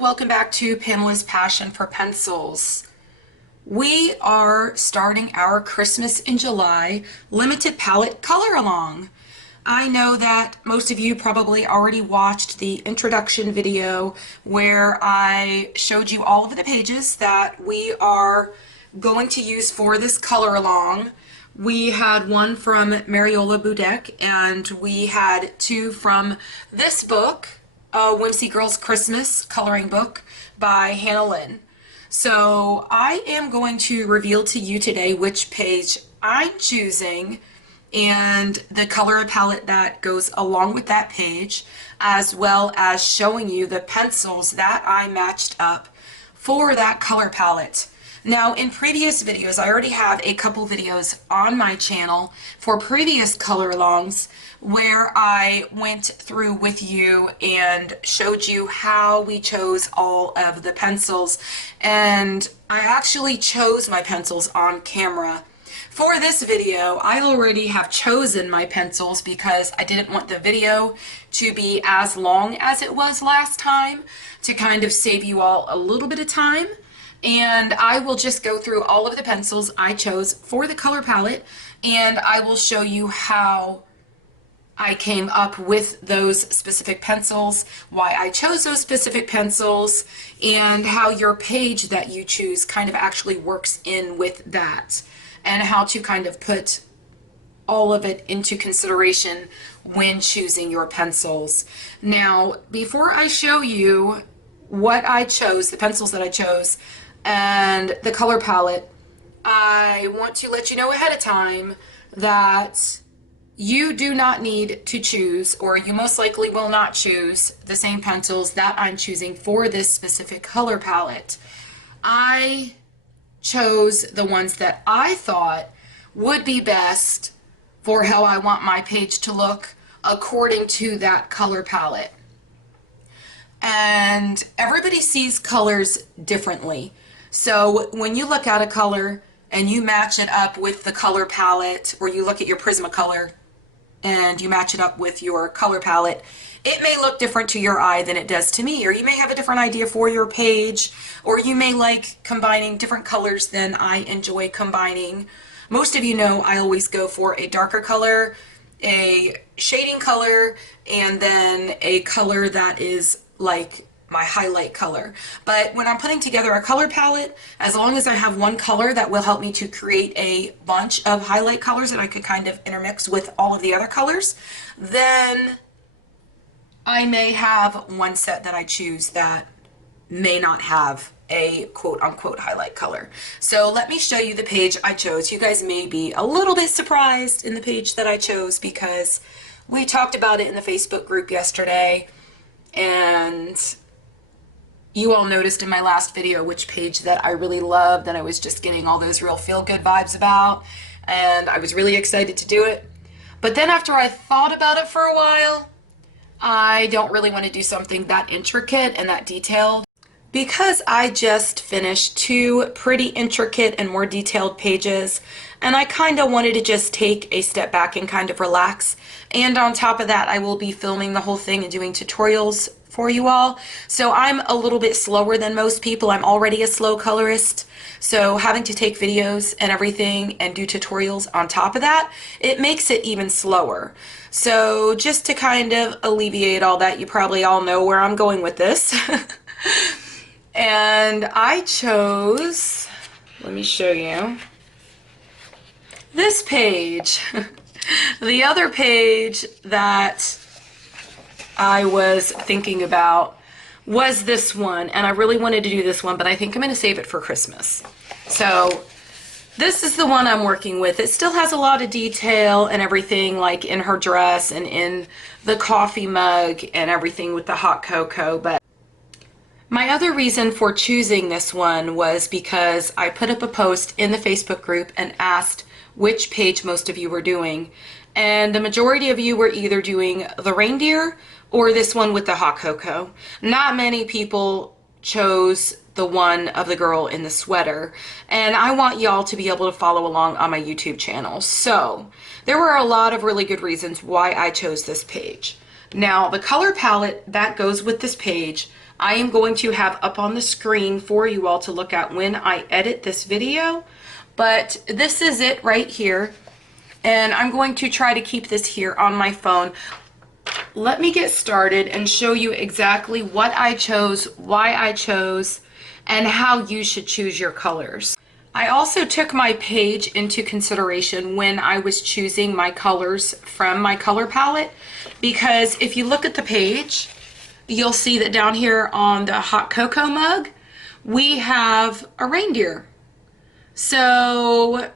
welcome back to Pamela's Passion for Pencils. We are starting our Christmas in July limited palette color along. I know that most of you probably already watched the introduction video where I showed you all of the pages that we are going to use for this color along. We had one from Mariola Budek and we had two from this book, Whimsy Girls Christmas coloring book by Hannah Lynn. So I am going to reveal to you today which page I'm choosing and the color palette that goes along with that page, as well as showing you the pencils that I matched up for that color palette. Now, in previous videos, I already have a couple videos on my channel for previous color alongs where I went through with you and showed you how we chose all of the pencils. And I actually chose my pencils on camera. For this video, I already have chosen my pencils because I didn't want the video to be as long as it was last time, to kind of save you all a little bit of time. And I will just go through all of the pencils I chose for the color palette, and I will show you how I came up with those specific pencils, why I chose those specific pencils, and how your page that you choose kind of actually works in with that, and how to kind of put all of it into consideration when choosing your pencils. Now, before I show you what I chose, the pencils that I chose, and the color palette, I want to let you know ahead of time that you do not need to choose, or you most likely will not choose, the same pencils that I'm choosing for this specific color palette. I chose the ones that I thought would be best for how I want my page to look according to that color palette. And everybody sees colors differently. So when you look at a color and you match it up with the color palette, or you look at your Prismacolor and you match it up with your color palette, it may look different to your eye than it does to me, or you may have a different idea for your page, or you may like combining different colors than I enjoy combining. Most of you know I always go for a darker color, a shading color, and then a color that is like my highlight color. But when I'm putting together a color palette, as long as I have one color that will help me to create a bunch of highlight colors that I could kind of intermix with all of the other colors, then I may have one set that I choose that may not have a quote-unquote highlight color. So let me show you the page I chose. You guys may be a little bit surprised in the page that I chose because we talked about it in the Facebook group yesterday, and you all noticed in my last video which page that I really loved, and I was just getting all those real feel-good vibes about, and I was really excited to do it. But then after I thought about it for a while, I don't really want to do something that intricate and that detailed, because I just finished two pretty intricate and more detailed pages, and I kind of wanted to just take a step back and kind of relax. And on top of that, I will be filming the whole thing and doing tutorials for you all. So I'm a little bit slower than most people. I'm already a slow colorist. So having to take videos and everything and do tutorials on top of that, it makes it even slower. So just to kind of alleviate all that, you probably all know where I'm going with this. And I chose, let me show you, this page. The other page that I was thinking about was this one, and I really wanted to do this one, but I think I'm going to save it for Christmas. So this is the one I'm working with. It still has a lot of detail and everything, like in her dress and in the coffee mug and everything with the hot cocoa. But my other reason for choosing this one was because I put up a post in the Facebook group and asked which page most of you were doing. And the majority of you were either doing the reindeer or this one with the hot cocoa. Not many people chose the one of the girl in the sweater, and I want y'all to be able to follow along on my YouTube channel. So there were a lot of really good reasons why I chose this page. Now, the color palette that goes with this page, I am going to have up on the screen for you all to look at when I edit this video, but this is it right here. And I'm going to try to keep this here on my phone. Let me get started and show you exactly what I chose, why I chose, and how you should choose your colors. I also took my page into consideration when I was choosing my colors from my color palette, because if you look at the page, you'll see that down here on the hot cocoa mug, we have a reindeer. So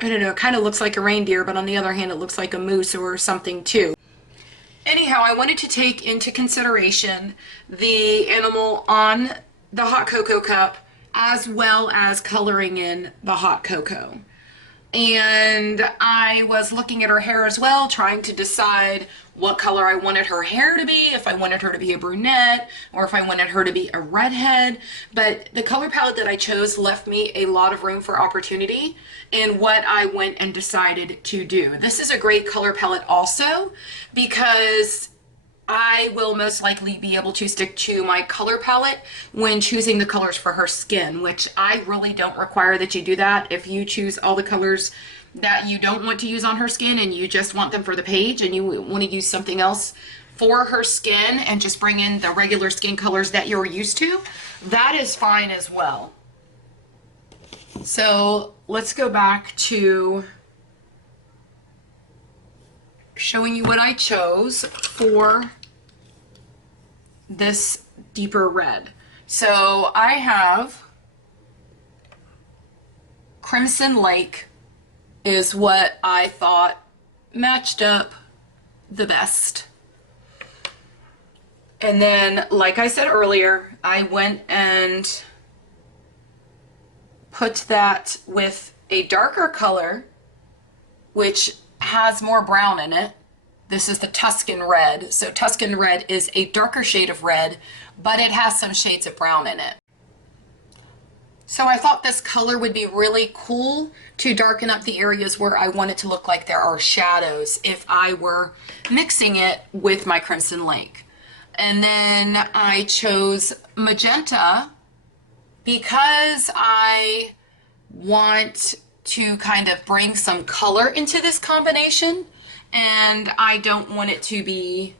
I don't know, it kind of looks like a reindeer, but on the other hand, it looks like a moose or something too. Anyhow, I wanted to take into consideration the animal on the hot cocoa cup as well as coloring in the hot cocoa. And I was looking at her hair as well, trying to decide what color I wanted her hair to be, if I wanted her to be a brunette or if I wanted her to be a redhead. But the color palette that I chose left me a lot of room for opportunity in what I went and decided to do. This is a great color palette also because I will most likely be able to stick to my color palette when choosing the colors for her skin, which I really don't require that you do that. If you choose all the colors that you don't want to use on her skin and you just want them for the page and you want to use something else for her skin and just bring in the regular skin colors that you're used to, that is fine as well. So let's go back to showing you what I chose for this deeper red. So I have Crimson Lake is what I thought matched up the best. And then, like I said earlier, I went and put that with a darker color, which has more brown in it. This is the Tuscan Red. So Tuscan Red is a darker shade of red, but it has some shades of brown in it. So I thought this color would be really cool to darken up the areas where I want it to look like there are shadows if I were mixing it with my Crimson Lake. And then I chose magenta because I want to kind of bring some color into this combination, and I don't want it to be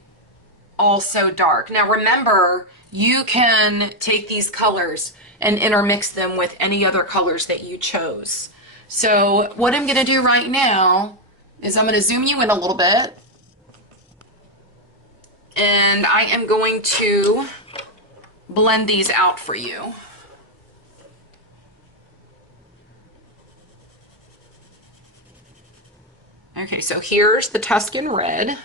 all so dark. Now remember, you can take these colors and intermix them with any other colors that you chose. So what I'm going to do right now is I'm going to zoom you in a little bit, and I am going to blend these out for you. Okay, so here's the Tuscan Red.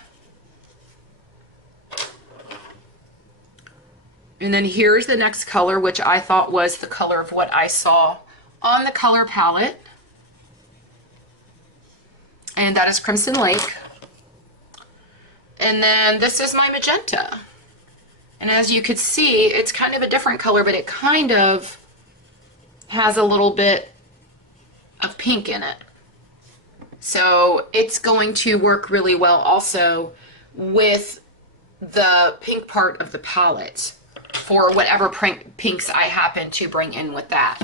And then here's the next color, which I thought was the color of what I saw on the color palette. And that is Crimson Lake. And then this is my magenta. And as you could see, it's kind of a different color, but it kind of has a little bit of pink in it. So it's going to work really well also with the pink part of the palette for whatever pinks I happen to bring in with that.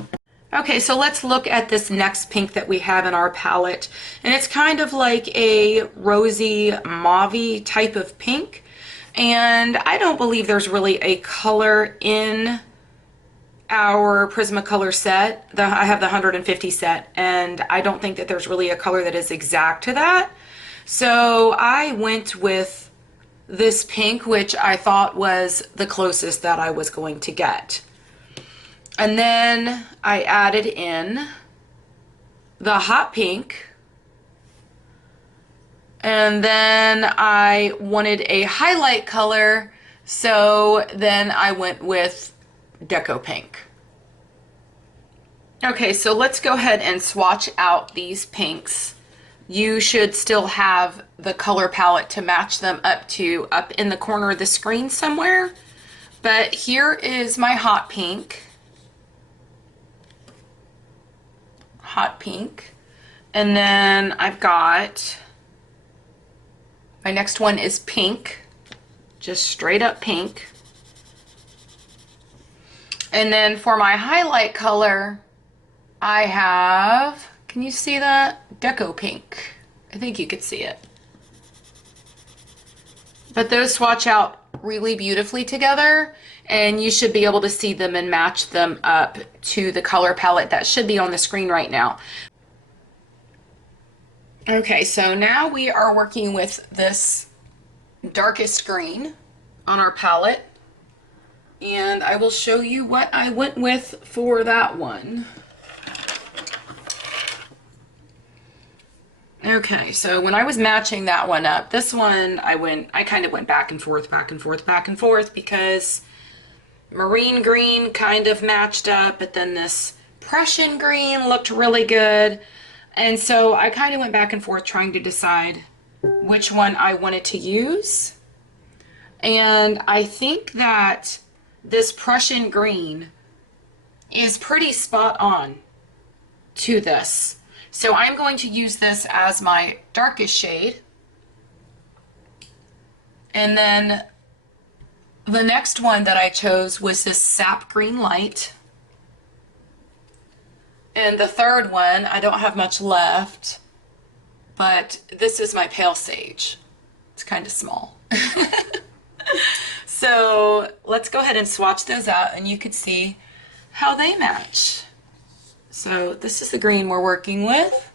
Okay, so let's look at this next pink that we have in our palette. And it's kind of like a rosy mauve type of pink. And I don't believe there's really a color in our Prismacolor set. I have the 150 set, and I don't think that there's really a color that is exact to that. So I went with this pink, which I thought was the closest that I was going to get. And then I added in the hot pink, and then I wanted a highlight color, so then I went with Deco Pink. Okay, so let's go ahead and swatch out these pinks. You should still have the color palette to match them up in the corner of the screen somewhere. But here is my hot pink. Hot pink. And then I've got, my next one is pink. just straight up pink. And then for my highlight color, I have, can you see that? Deco pink. I think you could see it. But those swatch out really beautifully together, and you should be able to see them and match them up to the color palette that should be on the screen right now. Okay, so now we are working with this darkest green on our palette, and I will show you what I went with for that one. Okay, so when I was matching that one up, this one I kind of went back and forth, back and forth, back and forth, because marine green kind of matched up, but then this Prussian green looked really good. And so I kind of went back and forth trying to decide which one I wanted to use. And I think that this Prussian green is pretty spot on to this. So I'm going to use this as my darkest shade. And then the next one that I chose was this sap green light. And the third one, I don't have much left, but this is my pale sage. It's kind of small. So let's go ahead and swatch those out, and you could see how they match. So this is the green we're working with.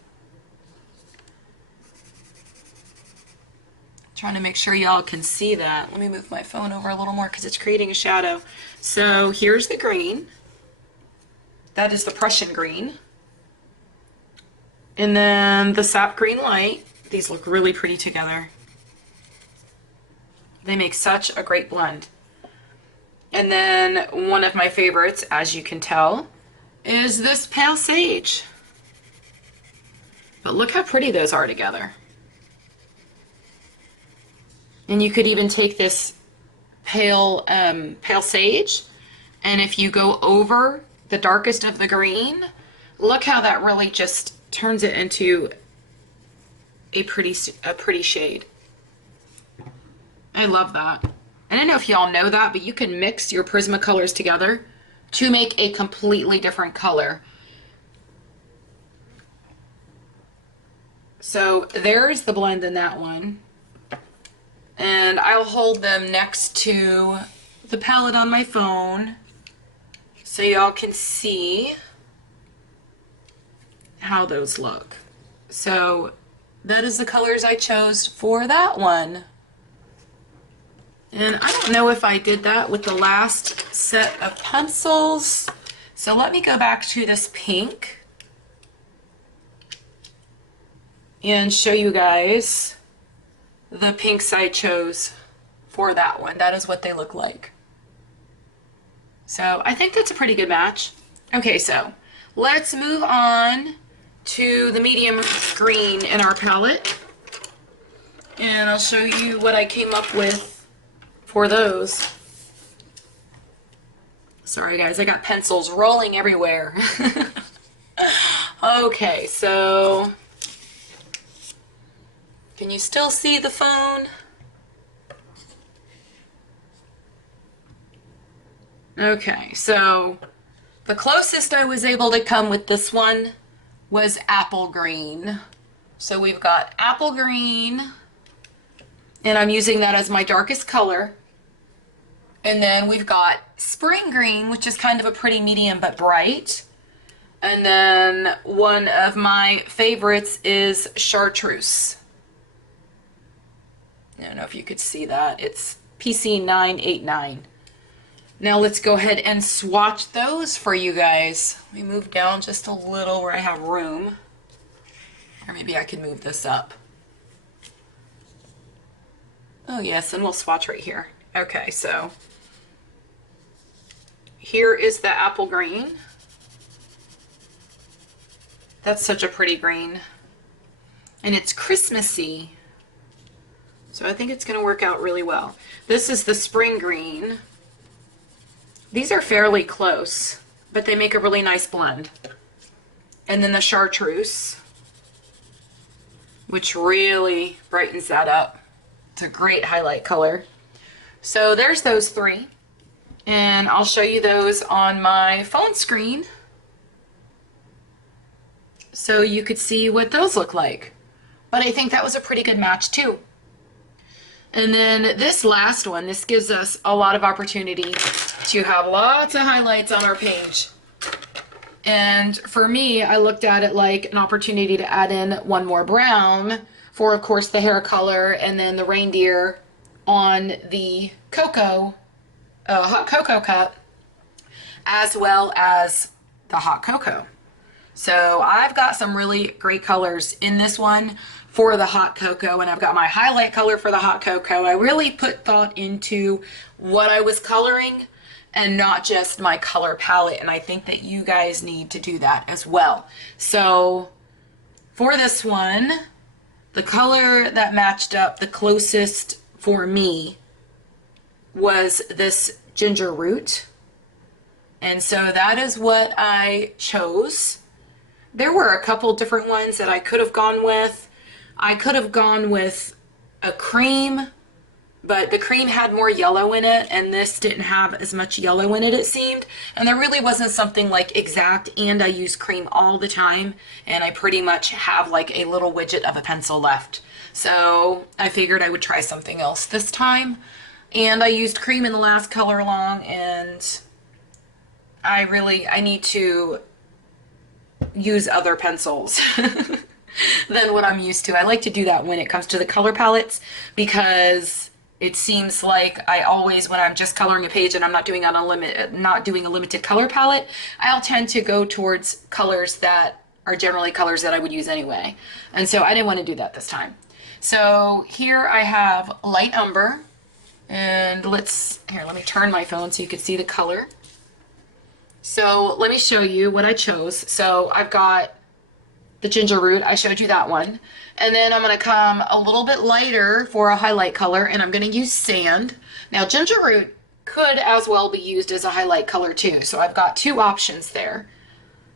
Trying to make sure y'all can see that. Let me move my phone over a little more because it's creating a shadow. So here's the green. That is the Prussian green. And then the sap green light. These look really pretty together. They make such a great blend. And then one of my favorites, as you can tell, is this pale sage. But look how pretty those are together. And you could even take this pale sage, and if you go over the darkest of the green, look how that really just turns it into a pretty shade. I love that. I don't know if y'all know that, but you can mix your Prismacolors together to make a completely different color. So there's the blend in that one. And I'll hold them next to the palette on my phone so y'all can see how those look. So that is the colors I chose for that one. And I don't know if I did that with the last set of pencils. So let me go back to this pink and show you guys the pinks I chose for that one. That is what they look like. So I think that's a pretty good match. Okay, so let's move on to the medium green in our palette. And I'll show you what I came up with for those. Sorry guys, I got pencils rolling everywhere. Okay, so can you still see the phone? Okay, so the closest I was able to come with this one was apple green. So we've got apple green, and I'm using that as my darkest color. And then we've got spring green, which is kind of a pretty medium but bright. And then one of my favorites is chartreuse. I don't know if you could see that. It's PC989. Now let's go ahead and swatch those for you guys. Let me move down just a little where I have room. Or maybe I can move this up. Oh yes, and we'll swatch right here. Okay, so here is the apple green. That's such a pretty green. And it's Christmassy. So I think it's going to work out really well. This is the spring green. These are fairly close, but they make a really nice blend. And then the chartreuse, which really brightens that up. It's a great highlight color. So there's those three. And I'll show you those on my phone screen so you could see what those look like. But I think that was a pretty good match too. And then this last one, this gives us a lot of opportunity to have lots of highlights on our page. And for me, I looked at it like an opportunity to add in one more brown for, of course, the hair color, and then the reindeer on the cocoa, hot cocoa cup, as well as the hot cocoa. So I've got some really great colors in this one for the hot cocoa, and I've got my highlight color for the hot cocoa. I really put thought into what I was coloring and not just my color palette, and I think that you guys need to do that as well. So for this one, the color that matched up the closest for me was this ginger root, and so that is what I chose. There were a couple different ones that I could have gone with. I could have gone with a cream, but the cream had more yellow in it, and this didn't have as much yellow in it, it seemed. And there really wasn't something like exact, and I use cream all the time, and I pretty much have like a little widget of a pencil left. So I figured I would try something else this time. And I used cream in the last color along, and I need to use other pencils than what I'm used to. I like to do that when it comes to the color palettes, because it seems like I always, when I'm just coloring a page and I'm not doing a limited color palette, I'll tend to go towards colors that are generally colors that I would use anyway. And so I didn't want to do that this time. So here I have light umber, and let me turn my phone so you can see the color. So let me show you what I chose. So I've got the ginger root, I showed you that one. And then I'm going to come a little bit lighter for a highlight color, and I'm going to use sand. Now ginger root could as well be used as a highlight color too. So I've got two options there.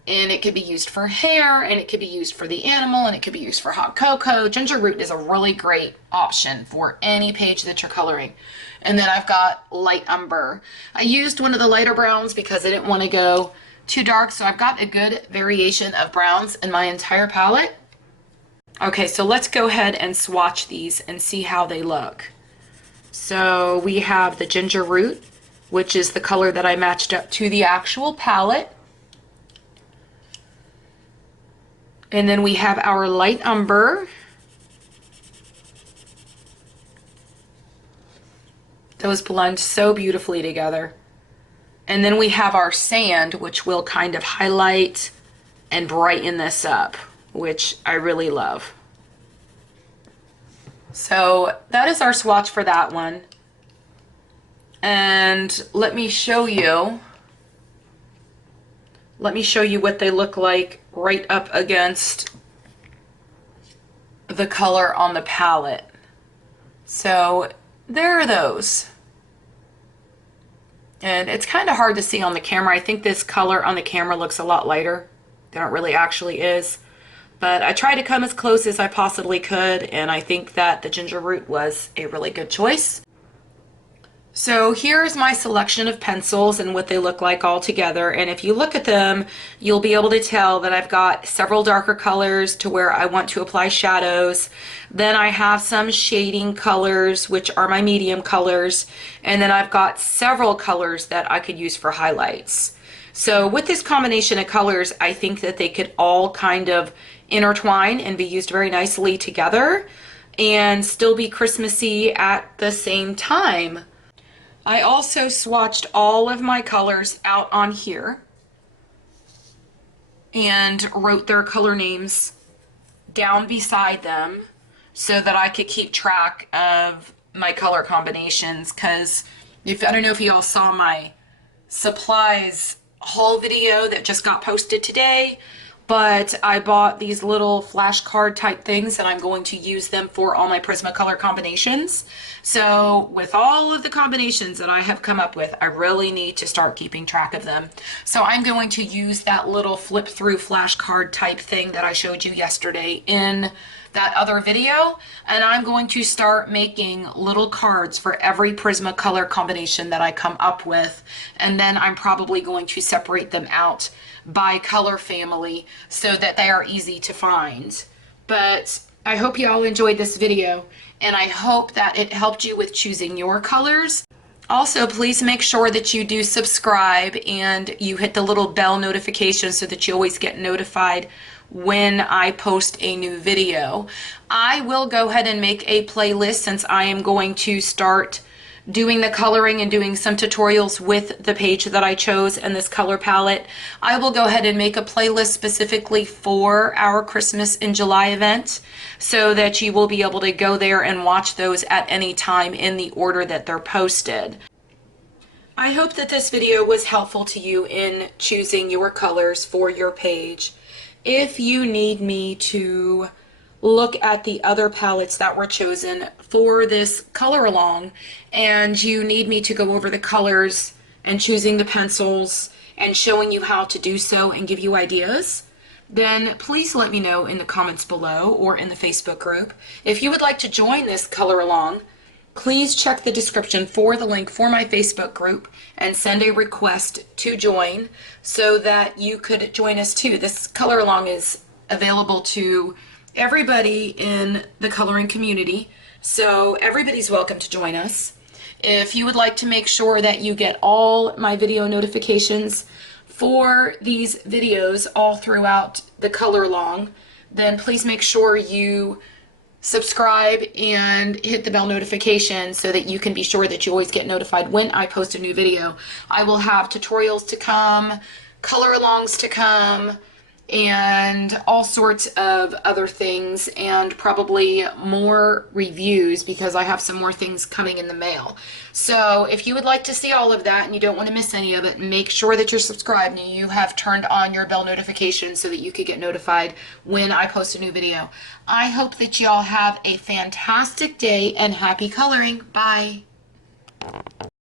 And it could be used for hair, and it could be used for the animal, and it could be used for hot cocoa. Ginger root is a really great option for any page that you're coloring. And then I've got light umber. I used one of the lighter browns because I didn't want to go too dark, so I've got a good variation of browns in my entire palette. Okay, so let's go ahead and swatch these and see how they look. So we have the ginger root, which is the color that I matched up to the actual palette. And then we have our light umber. Those blend so beautifully together. And then we have our sand, which will kind of highlight and brighten this up, which I really love. So that is our swatch for that one. And let me show you what they look like right up against the color on the palette. So there are those. And it's kind of hard to see on the camera. I think this color on the camera looks a lot lighter than it really actually is. But I tried to come as close as I possibly could, and I think that the ginger root was a really good choice. So here's my selection of pencils and what they look like all together. And if you look at them, you'll be able to tell that I've got several darker colors to where I want to apply shadows. Then I have some shading colors, which are my medium colors. And then I've got several colors that I could use for highlights. So with this combination of colors, I think that they could all kind of intertwine and be used very nicely together and still be Christmassy at the same time. I also swatched all of my colors out on here and wrote their color names down beside them so that I could keep track of my color combinations, because I don't know if you all saw my supplies haul video that just got posted today, but I bought these little flashcard type things and I'm going to use them for all my Prismacolor combinations. So with all of the combinations that I have come up with, I really need to start keeping track of them. So I'm going to use that little flip through flashcard type thing that I showed you yesterday in that other video, and I'm going to start making little cards for every Prismacolor combination that I come up with, and then I'm probably going to separate them out by color family so that they are easy to find. But I hope you all enjoyed this video, and I hope that it helped you with choosing your colors. Also, please make sure that you do subscribe and you hit the little bell notification so that you always get notified when I post a new video. I will go ahead and make a playlist since I am going to start doing the coloring and doing some tutorials with the page that I chose and this color palette. I will go ahead and make a playlist specifically for our Christmas in July event so that you will be able to go there and watch those at any time in the order that they're posted. I hope that this video was helpful to you in choosing your colors for your page. If you need me to look at the other palettes that were chosen for this color along, and you need me to go over the colors and choosing the pencils and showing you how to do so and give you ideas, then please let me know in the comments below or in the Facebook group. If you would like to join this color along, please check the description for the link for my Facebook group and send a request to join so that you could join us too. This color along is available to everybody in the coloring community, so everybody's welcome to join us. If you would like to make sure that you get all my video notifications for these videos all throughout the color along, then please make sure you subscribe and hit the bell notification so that you can be sure that you always get notified when I post a new video. I will have tutorials to come, color alongs to come, and all sorts of other things, and probably more reviews because I have some more things coming in the mail. So if you would like to see all of that and you don't want to miss any of it, make sure that you're subscribed and you have turned on your bell notification so that you could get notified when I post a new video. I hope that y'all have a fantastic day and happy coloring. Bye.